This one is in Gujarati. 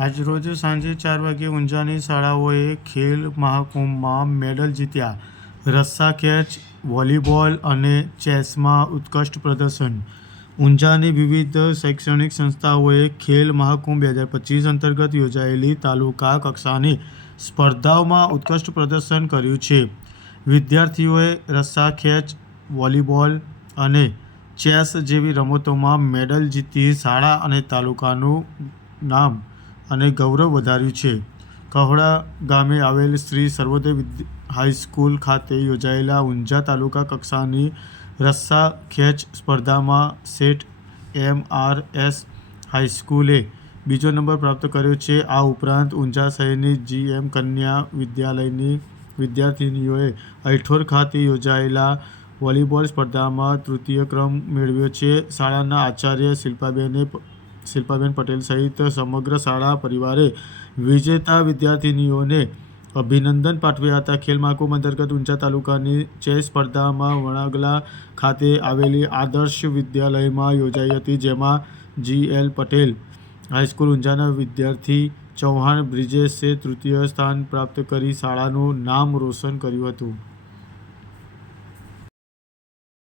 આજરોજ સાંજે 4 વાગ્યે ઊંઝાની શાળાઓએ ખેલ મહાકુંભમાં મેડલ જીત્યા. રસ્સા ખેંચ, વોલીબોલ અને ચેસમાં ઉત્કૃષ્ટ પ્રદર્શન. ઊંઝાની વિવિધ શૈક્ષણિક સંસ્થાઓએ ખેલ મહાકુંભ 2025 અંતર્ગત યોજાયેલી તાલુકા કક્ષાની સ્પર્ધાઓમાં ઉત્કૃષ્ટ પ્રદર્શન કર્યું છે. વિદ્યાર્થીઓએ રસ્સા ખેંચ, વોલીબોલ અને ચેસ જેવી રમતોમાં મેડલ જીતી શાળા અને તાલુકાનું નામ અને ગૌરવ વધાર્યું છે. કહોડા ગામે આવેલ શ્રી સર્વોદય હાઈસ્કૂલ ખાતે યોજાયેલા ઊંઝા તાલુકા કક્ષાની રસ્સા ખેંચ સ્પર્ધામાં શેઠ એમ.આર.એસ. હાઈસ્કૂલે બીજો નંબર પ્રાપ્ત કર્યો છે. આ ઉપરાંત ઊંઝા શહેરની જી.એમ. કન્યા વિદ્યાલયની વિદ્યાર્થિનીઓએ અયઠોર ખાતે યોજાયેલા વોલીબોલ સ્પર્ધામાં તૃતીય ક્રમ મેળવ્યો છે. શાળાના આચાર્ય શિલ્પાબેન પટેલ સહિત સમગ્ર શાળા પરિવારે વિજેતા વિદ્યાર્થિનીઓને અભિનંદન પાઠવ્યા હતા. ખેલ મહાકુંભ અંતર્ગત ઊંઝા તાલુકાની ચેસ સ્પર્ધામાં વણાગલા ખાતે આવેલી આદર્શ વિદ્યાલયમાં યોજાઈ હતી, જેમાં જી.એલ. પટેલ હાઈસ્કૂલ ઊંઝાના વિદ્યાર્થી ચૌહાણ બ્રિજેશે તૃતીય સ્થાન પ્રાપ્ત કરી શાળાનું નામ રોશન કર્યું હતું.